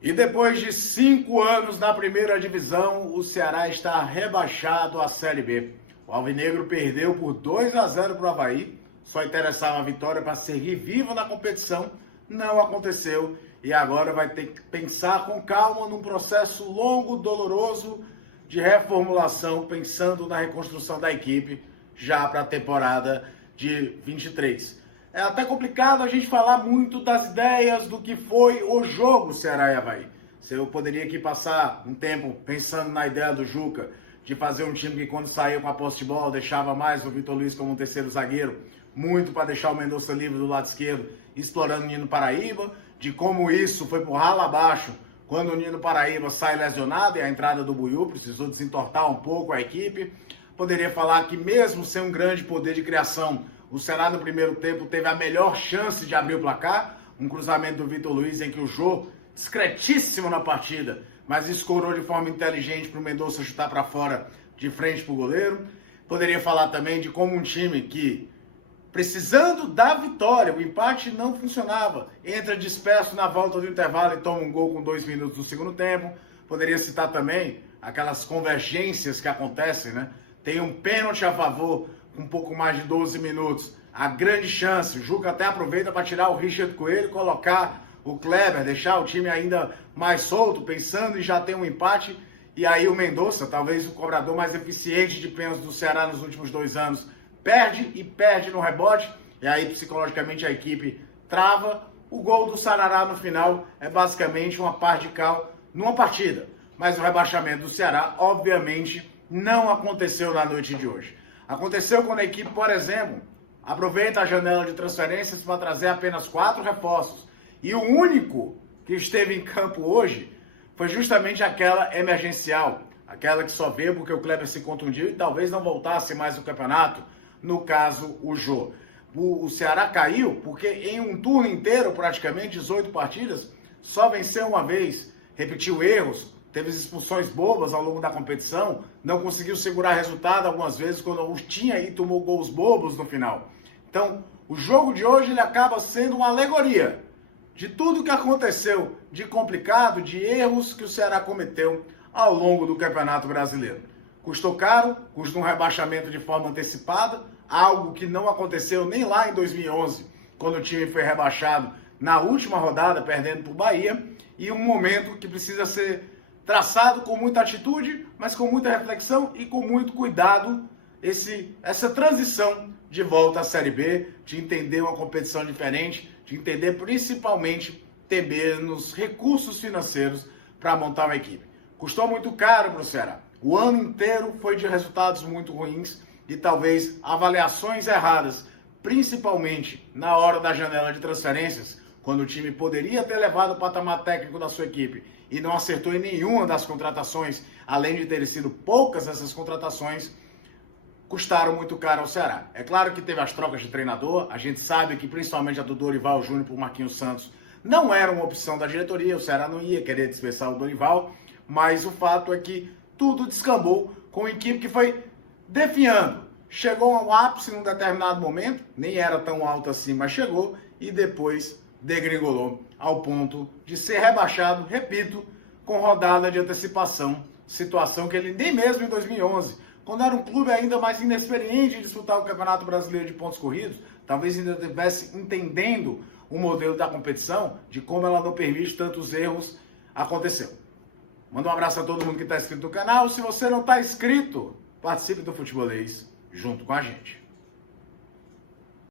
E depois de 5 anos na primeira divisão, o Ceará está rebaixado à Série B. O Alvinegro perdeu por 2-0 para o Avaí, só interessava a vitória para seguir vivo na competição, não aconteceu e agora vai ter que pensar com calma num processo longo, doloroso de reformulação, pensando na reconstrução da equipe já para a temporada de 23. É até complicado a gente falar muito das ideias do que foi o jogo Ceará e Avaí. Eu poderia aqui passar um tempo pensando na ideia do Juca de fazer um time que quando saía com a posse de bola deixava mais o Vitor Luiz como um terceiro zagueiro, muito para deixar o Mendonça livre do lado esquerdo, explorando o Nino Paraíba, de como isso foi por ralo abaixo quando o Nino Paraíba sai lesionado e a entrada do Buiú precisou desentortar um pouco a equipe. Poderia falar que mesmo sem um grande poder de criação, o Ceará no primeiro tempo teve a melhor chance de abrir o placar, um cruzamento do Vitor Luiz em que o Jô, discretíssimo na partida, mas escorou de forma inteligente para o Mendonça chutar para fora de frente para o goleiro. Poderia falar também de como um time que, precisando da vitória, o empate não funcionava, entra disperso na volta do intervalo e toma um gol com 2 minutos do segundo tempo. Poderia citar também aquelas convergências que acontecem, né? Tem um pênalti a favor com um pouco mais de 12 minutos, a grande chance, o Juca até aproveita para tirar o Richard Coelho, colocar o Kleber, deixar o time ainda mais solto, pensando em já ter um empate, e aí o Mendonça, talvez o cobrador mais eficiente de pênaltis do Ceará nos últimos 2 anos, perde no rebote, e aí psicologicamente a equipe trava. O gol do Sarará no final é basicamente uma par de cal numa partida, mas o rebaixamento do Ceará, obviamente, não aconteceu na noite de hoje. Aconteceu quando a equipe, por exemplo, aproveita a janela de transferências para trazer apenas 4 reforços. E o único que esteve em campo hoje foi justamente aquela emergencial, aquela que só veio porque o Kleber se contundiu e talvez não voltasse mais no campeonato, no caso o Jô. O Ceará caiu porque em um turno inteiro, praticamente 18 partidas, só venceu uma vez, repetiu erros, teve expulsões bobas ao longo da competição, não conseguiu segurar resultado algumas vezes quando os tinha e tomou gols bobos no final. Então, o jogo de hoje ele acaba sendo uma alegoria de tudo que aconteceu de complicado, de erros que o Ceará cometeu ao longo do Campeonato Brasileiro. Custou caro, custou um rebaixamento de forma antecipada, algo que não aconteceu nem lá em 2011, quando o time foi rebaixado na última rodada, perdendo para o Bahia, e um momento que precisa ser traçado com muita atitude, mas com muita reflexão e com muito cuidado, essa transição de volta à Série B, de entender uma competição diferente, de entender principalmente ter menos recursos financeiros para montar uma equipe. Custou muito caro para o Ceará. O ano inteiro foi de resultados muito ruins e talvez avaliações erradas, principalmente na hora da janela de transferências, quando o time poderia ter levado o patamar técnico da sua equipe e não acertou em nenhuma das contratações, além de terem sido poucas essas contratações, custaram muito caro ao Ceará. É claro que teve as trocas de treinador, a gente sabe que principalmente a do Dorival Júnior por Marquinhos Santos não era uma opção da diretoria, o Ceará não ia querer dispensar o Dorival, mas o fato é que tudo descambou com a equipe que foi definhando. Chegou ao ápice num determinado momento, nem era tão alto assim, mas chegou, e depois degringolou ao ponto de ser rebaixado, repito, com rodada de antecipação, situação que ele nem mesmo em 2011, quando era um clube ainda mais inexperiente em disputar o Campeonato Brasileiro de pontos corridos, talvez ainda estivesse entendendo o modelo da competição, de como ela não permite tantos erros, aconteceu. Manda um abraço a todo mundo que está inscrito no canal. Se você não está inscrito, participe do Futebolês junto com a gente.